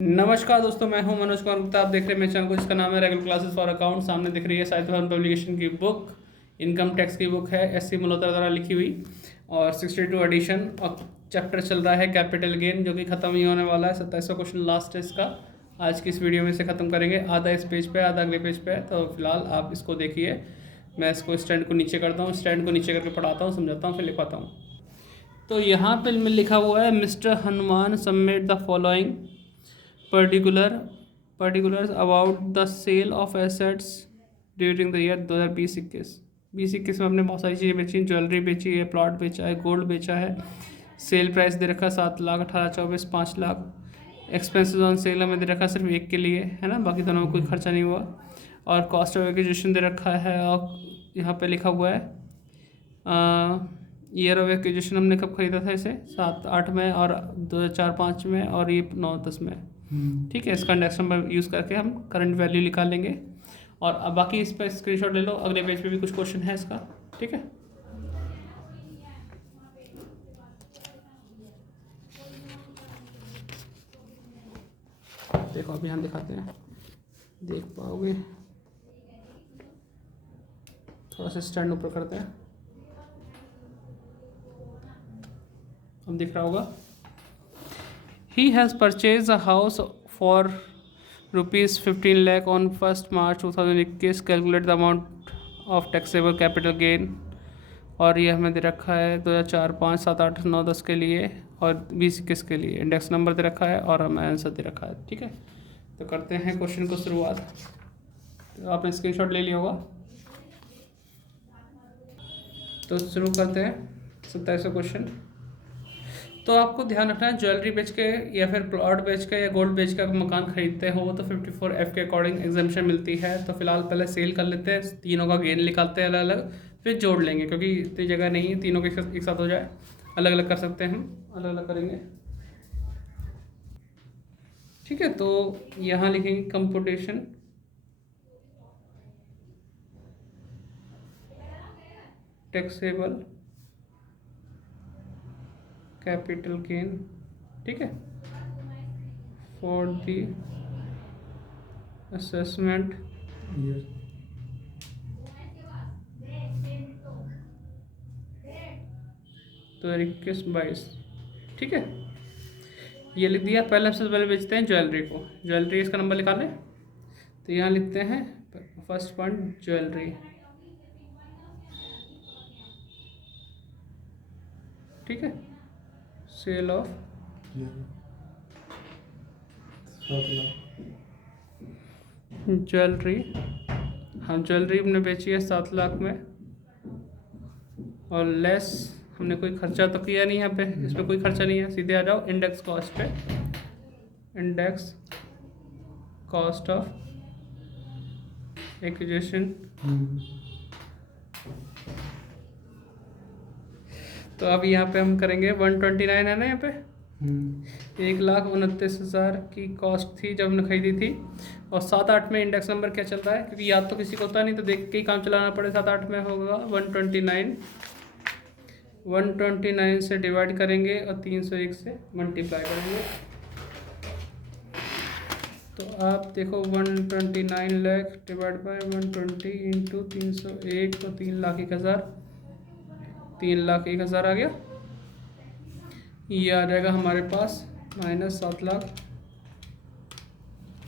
नमस्कार दोस्तों, मैं हूं मनोज कुमार गुप्ता। आप देख रहे हैं मेरे चैनल को जिसका नाम है रेगुलर क्लासेस फॉर अकाउंट। सामने दिख रही है साहित्य पब्लिकेशन की बुक, इनकम टैक्स की बुक है, एस सी मल्होत्रा द्वारा लिखी हुई, और 62 एडिशन। और चैप्टर चल रहा है कैपिटल गेन, जो कि ख़त्म ही होने वाला है। 27वां क्वेश्चन लास्ट है इसका। आज की इस वीडियो में से ख़त्म करेंगे। आधा इस पेज पे, आधा अगले पेज पे है, तो फिलहाल आप इसको देखिए। मैं इसको स्टैंड को नीचे करता हूँ, स्टैंड को नीचे करके पढ़ाता हूँ, समझाता हूँ, फिर लिखवाता हूँ। तो यहाँ पे लिखा हुआ है, mister Hanuman submit the following particulars about the sale of assets during the year 2020-21 में हमने बहुत सारी चीज़ें बेची, ज्वेलरी बेची है, प्लॉट बेचा है, गोल्ड बेचा है। सेल प्राइस दे रखा 7 lakh, 18-24 5 lakh. Expenses on sale हमें दे रखा सिर्फ एक के लिए, है ना, बाकी दोनों में कोई खर्चा नहीं हुआ। और कॉस्ट ऑफ एक्विजिशन दे रखा है, और यहाँ पे लिखा हुआ है ईयर ऑफ एक्विजिशन हमने कब खरीदा था इसे, 7-8 में, और 2004-5 में, और ये 9-10 में। ठीक है, इसका इंडेक्स नंबर यूज़ करके हम करंट वैल्यू निकाल लेंगे। और अब बाकी इस पर स्क्रीनशॉट ले लो, अगले पेज पे भी कुछ क्वेश्चन है इसका। ठीक है, देखो अभी हम दिखाते हैं, देख पाओगे। थोड़ा सा स्टैंड ऊपर करते हैं, अब दिख रहा होगा। He has purchase a house for ₹15 lakh on 1 March 2021। Calculate the amount of taxable capital gain. और ये हमें दे रखा है 2004, 5, 7, 8, 9, 10 के लिए, और 20-21 के लिए। इंडेक्स नंबर दे रखा है और हमें आंसर दे रखा है। ठीक है, तो करते हैं क्वेश्चन को शुरुआत। तो आपने स्क्रीनशॉट ले लिया होगा, तो शुरू करते हैं 27वां क्वेश्चन। तो आपको ध्यान रखना है, ज्वेलरी बेच के या फिर प्लॉट बेच के या गोल्ड बेच के अगर मकान खरीदते हो तो 54F के अकॉर्डिंग एग्जाम्पशन मिलती है। तो फिलहाल पहले सेल कर लेते हैं, तीनों का गेन निकालते हैं अलग अलग, फिर जोड़ लेंगे, क्योंकि इतनी जगह नहीं है तीनों के एक साथ हो जाए। अलग अलग कर सकते हैं, हम अलग अलग करेंगे। ठीक है, तो यहाँ लिखेंगे कंपुटेशन टैक्सेबल कैपिटल गेन। ठीक है, फॉर द असेसमेंट ईयर 2021-22। ठीक है, ये लिख दिया। पहले सबसे पहले बेचते हैं ज्वेलरी को। ज्वेलरी इसका नंबर निकालें, तो यहाँ लिखते हैं फर्स्ट पॉइंट ज्वेलरी। ठीक है, सेल ऑफ ज्वेलरी। हम ज्वेलरी हमने बेची है 7 लाख में, और लेस हमने कोई खर्चा तो किया नहीं यहाँ पे, इसमें कोई खर्चा नहीं है। सीधे आ जाओ इंडेक्स कॉस्ट पे। Index cost of acquisition. तो अब यहाँ पे हम करेंगे 129 है ना, यहाँ पे 1,29,000 की कॉस्ट थी जब हमने खरीदी थी। और 7-8 में इंडेक्स नंबर क्या चल रहा है, क्योंकि याद तो किसी को होता नहीं, तो देख के ही काम चलाना पड़े। 7-8 में होगा 129। 129 से डिवाइड करेंगे और 301 से मल्टीप्लाई करेंगे। तो आप देखो 129 लाख डिवाइड बाई 120 इंटू 301, तो 3,01,000। 3,01,000 आ गया। ये आ जाएगा हमारे पास माइनस 7 लाख,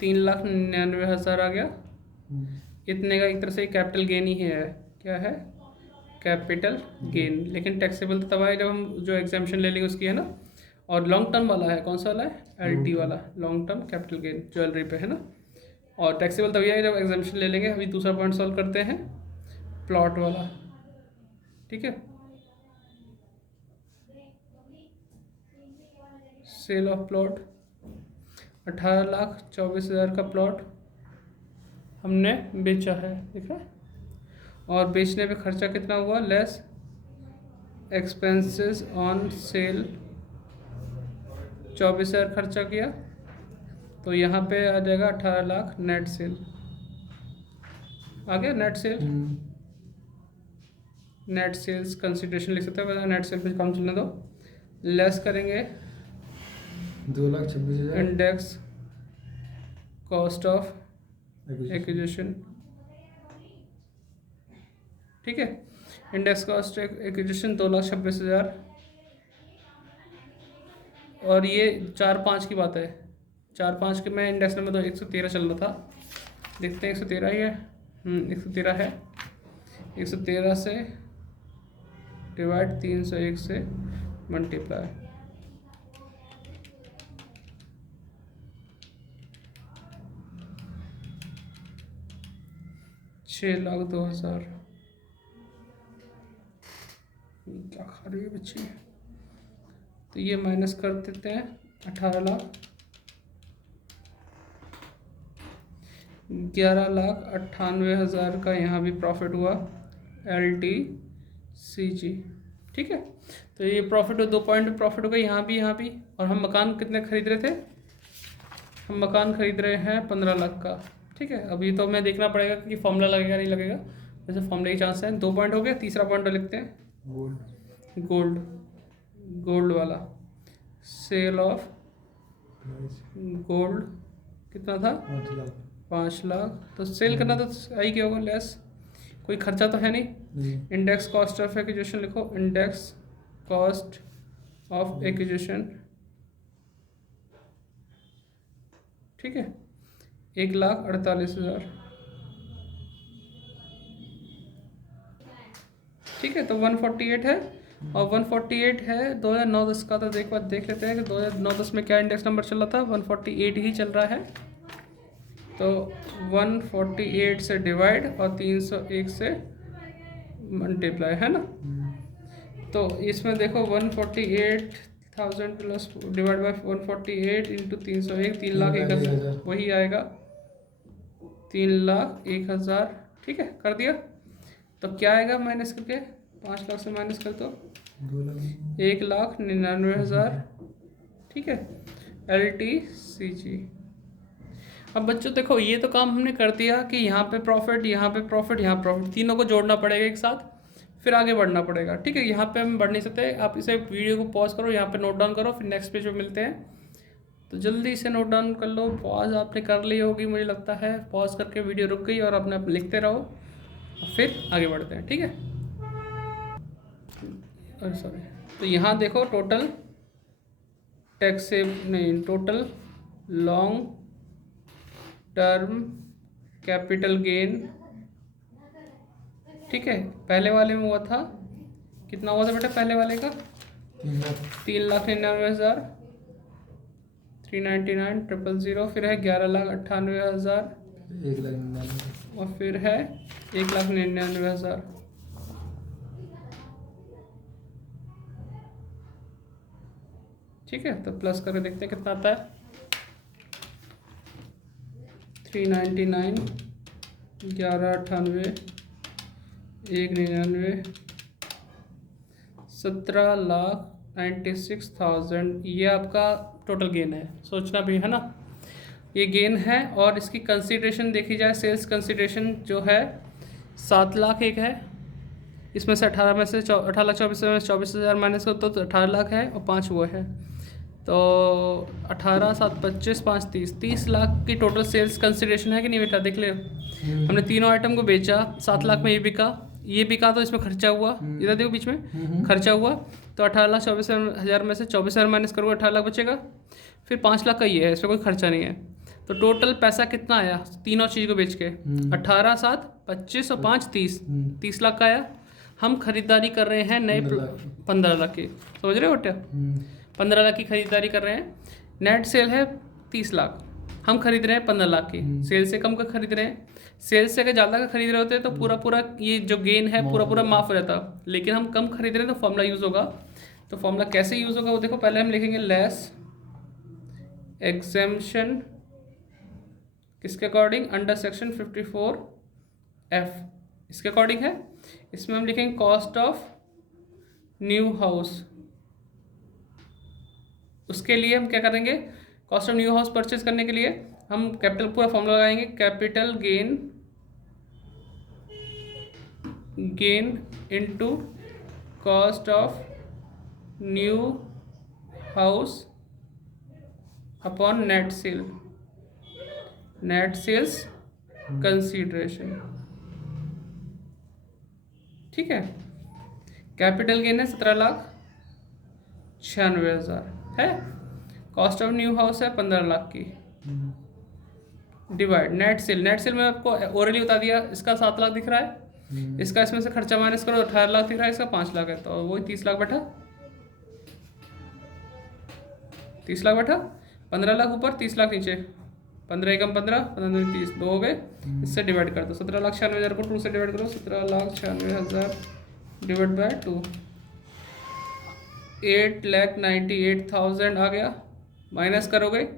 3,99,000 आ गया। इतने का एक तरह से कैपिटल गेन ही है। क्या है? Capital gain. लेकिन टैक्सेबल तो तब आए जब हम जो एग्जाम्पशन ले लेंगे उसकी, है ना। और लॉन्ग टर्म वाला है, कौन सा वाला है? LT वाला, long term capital gain jewellery पे, है ना। और टैक्सेबल तभी आए जब एग्जाम्पशन ले लेंगे। अभी दूसरा पॉइंट सॉल्व करते हैं, प्लॉट वाला। ठीक है, सेल ऑफ प्लॉट 18,24,000 का प्लॉट हमने बेचा है, ठीक है। और बेचने पे खर्चा कितना हुआ? लेस एक्सपेंसेस ऑन सेल 24,000 खर्चा किया, तो यहाँ पे आ जाएगा 18 लाख नेट सेल। आ गया net sale. Net sales consideration लिख सकते हैं, नेट सेल पे काम चलने दो। लेस करेंगे 2,26,000 इंडेक्स कॉस्ट ऑफ एक्विजिशन, ठीक है। इंडेक्स कॉस्ट एक्विजिशन 2,26,000, और ये 4-5 की बात है। 4-5 के में इंडेक्स नंबर तो 113 चल रहा था, देखते हैं 113 ही है। 113 है। 113 से डिवाइड 301 से मल्टीप्लाई, $6,02,000। क्या खा रही है बच्ची? तो ये माइनस कर देते हैं 11,98,000 का यहाँ भी प्रॉफिट हुआ LTCG, ठीक है। तो ये प्रॉफिट 2 पॉइंट प्रॉफिट हो गया यहाँ भी। और हम मकान कितने खरीद रहे थे? हम मकान खरीद रहे हैं 15 लाख का, ठीक है। अभी तो हमें देखना पड़ेगा कि फॉर्मूला लगेगा नहीं लगेगा, वैसे फॉर्मूले की चांस है। 2 पॉइंट हो गया। तीसरा पॉइंट लिखते हैं गोल्ड वाला। सेल ऑफ गोल्ड कितना था? 5 लाख। तो सेल करना तो आई क्या होगा? लेस, कोई खर्चा तो है नहीं। इंडेक्स कॉस्ट ऑफ एक्विजिशन लिखो, इंडेक्स कॉस्ट ऑफ एक्विजिशन, ठीक है, 1,48,000, ठीक है। तो 148 है, और 148 है 2009-10 का। तो देख लेते हैं कि 2009-10 में क्या इंडेक्स नंबर चल रहा था। 148 ही चल रहा है। तो 148 से डिवाइड और 301 से मल्टीप्लाई, है ना। तो इसमें देखो 148,000 प्लस डिवाइड बाई 148 इंटू 301, 3,01,000 वही आएगा, 3,01,000, ठीक है। कर दिया। तो क्या आएगा माइनस करके? 5 लाख से माइनस कर दो, 1,99,000, ठीक है, LTCG। अब बच्चों देखो, ये तो काम हमने कर दिया कि यहाँ पे प्रॉफिट, यहाँ पे प्रॉफिट, यहाँ प्रॉफिट, तीनों को जोड़ना पड़ेगा एक साथ, फिर आगे बढ़ना पड़ेगा, ठीक है। यहाँ पे हम बढ़ नहीं सकते। आप इसे वीडियो को पॉज करो, यहाँ पे नोट डाउन करो, फिर नेक्स्ट पेज पे मिलते हैं। तो जल्दी से नोट डाउन कर लो। पॉज आपने कर ली होगी मुझे लगता है। पॉज करके वीडियो रुक गई, और अपने आप लिखते रहो, और फिर आगे बढ़ते हैं, ठीक है। सॉरी, तो यहाँ देखो टोटल टैक्स नहीं, total long term capital gain, ठीक है। पहले वाले में हुआ था, कितना हुआ था बेटा पहले वाले का? 3,99,000, 399,000, फिर है 11,98,000, और फिर है 1,99,000, ठीक है। तो प्लस करके देखते हैं कितना आता है। 399, 11,98, 1,99, 17,96,000, ये आपका टोटल गेन है। सोचना भी है ना, ये गेन है। और इसकी कंसीडरेशन देखी जाए, सेल्स कंसीडरेशन जो है 7 लाख एक है। इसमें से 18 में से 18,24,000 में 24,000 माइनस कर दो तो 18 लाख है, और 5 वो है। तो 18, 7, 25, 5, 30 लाख की टोटल सेल्स कंसिडरेशन है कि नहीं बेटा? देख ले, हमने तीनों आइटम को बेचा, 7 लाख में ये बिका, तो इसमें खर्चा हुआ, इधर देखो बीच में खर्चा हुआ। तो 18,24,000 में से 24,000 माइनस करोगे, 18 लाख बचेगा। फिर 5 लाख का ये है, इसमें कोई खर्चा नहीं है। तो टोटल पैसा कितना आया तीनों चीज़ को बेच के? 18, 7, 25 और 5, 30 लाख का आया। हम खरीदारी कर रहे हैं नए 15 लाख की, समझ रहे हो बेटा? 15 लाख की खरीदारी कर रहे हैं। नेट सेल है 30 लाख, हम खरीद रहे हैं 15 लाख की। सेल से कम का खरीद रहे हैं। सेल से अगर ज़्यादा का खरीद रहे होते तो पूरा ये जो गेन है पूरा माफ़ हो जाता, लेकिन हम कम खरीद रहे हैं तो फॉर्मूला यूज़ होगा। तो फॉर्मूला कैसे यूज़ होगा वो देखो, पहले हम लिखेंगे लेस एग्जेम्पशन किसके अकॉर्डिंग? अंडर सेक्शन 54F, इसके अकॉर्डिंग है। इसमें हम लिखेंगे कॉस्ट ऑफ न्यू हाउस। उसके लिए हम क्या करेंगे? Cost of new house purchase करने के लिए हम कैपिटल पूरा फॉर्मूला लगाएंगे, capital gain into cost of new house upon net sale, net sales consideration, ठीक है। कैपिटल गेन है 17,96,000 है। कॉस्ट ऑफ न्यू हाउस है 15 लाख की, डिवाइड नेट सेल में आपको ओरली बता दिया, इसका 7 लाख दिख रहा है, इसका इसमें से खर्चा माइनस करो 18 लाख दिख रहा है, इसका 5 लाख है, तो वही 30 लाख बैठा, 30 लाख बैठा, 15 लाख ऊपर 30 लाख नीचे, 15 एकम 15, 15 30, 2 हो गए, इससे डिवाइड कर दो, 17,96,000 को 2 से डिवाइड करो, 17,96,000 डिवाइड बाय 2, 8,98,000 आ गया, माइनस करोगे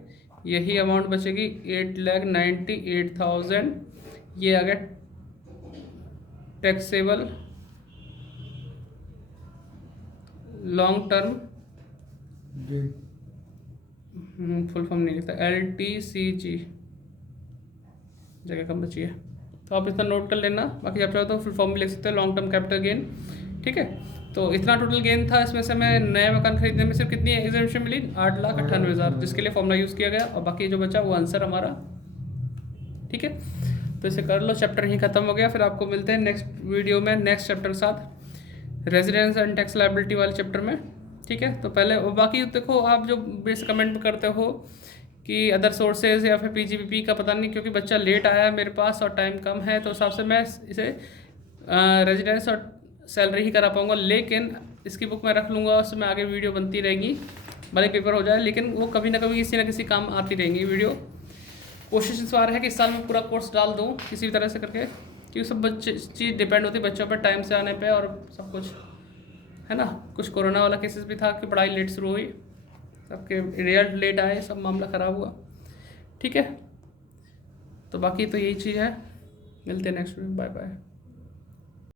यही अमाउंट बचेगी 8,98,000, ये आ गया taxable long term, full form नहीं लिखता, LTCG, जगह कम बची है, तो आप इतना नोट कर लेना, बाकी आप चाहो तो फुल फॉर्म भी लिख सकते हैं, लॉन्ग टर्म कैपिटल गेन, ठीक है। तो इतना टोटल गेन था, इसमें से मैं नया मकान खरीदने में सिर्फ कितनी एग्जामिशन मिली, 8,98,000, जिसके लिए फॉर्मूला यूज़ किया गया, और बाकी जो बचा वो आंसर हमारा, ठीक है। तो इसे कर लो, चैप्टर यहीं खत्म हो गया, फिर आपको मिलते हैं नेक्स्ट वीडियो में नेक्स्ट चैप्टर के साथ, रेजिडेंस एंड टैक्स लायबिलिटी वाले चैप्टर में, ठीक है। तो पहले बाकी देखो, आप जो बेस कमेंट करते हो कि अदर सोर्सेज या फिर PGBP का पता नहीं, क्योंकि बच्चा लेट आया है मेरे पास और टाइम कम है, तो उस हिसाब से मैं इसे रेजिडेंस और सैलरी ही करा पाऊँगा, लेकिन इसकी बुक मैं रख लूँगा, उसमें आगे वीडियो बनती रहेंगी, भले पेपर हो जाए, लेकिन वो कभी ना कभी किसी न किसी काम आती रहेंगी वीडियो। कोशिश इस बार है कि इस साल में पूरा कोर्स डाल दूँ किसी भी तरह से करके, क्योंकि सब बच्चे चीज़ डिपेंड होती है बच्चों पर, टाइम से आने पे और सब कुछ, है ना। कुछ कोरोना वाला केसेस भी था कि पढ़ाई लेट शुरू हुई, सबके रिजल्ट लेट आए, सब मामला ख़राब हुआ, ठीक है। तो बाकी तो यही चीज़ है, मिलते हैं नेक्स्ट वीडियो, बाय बाय।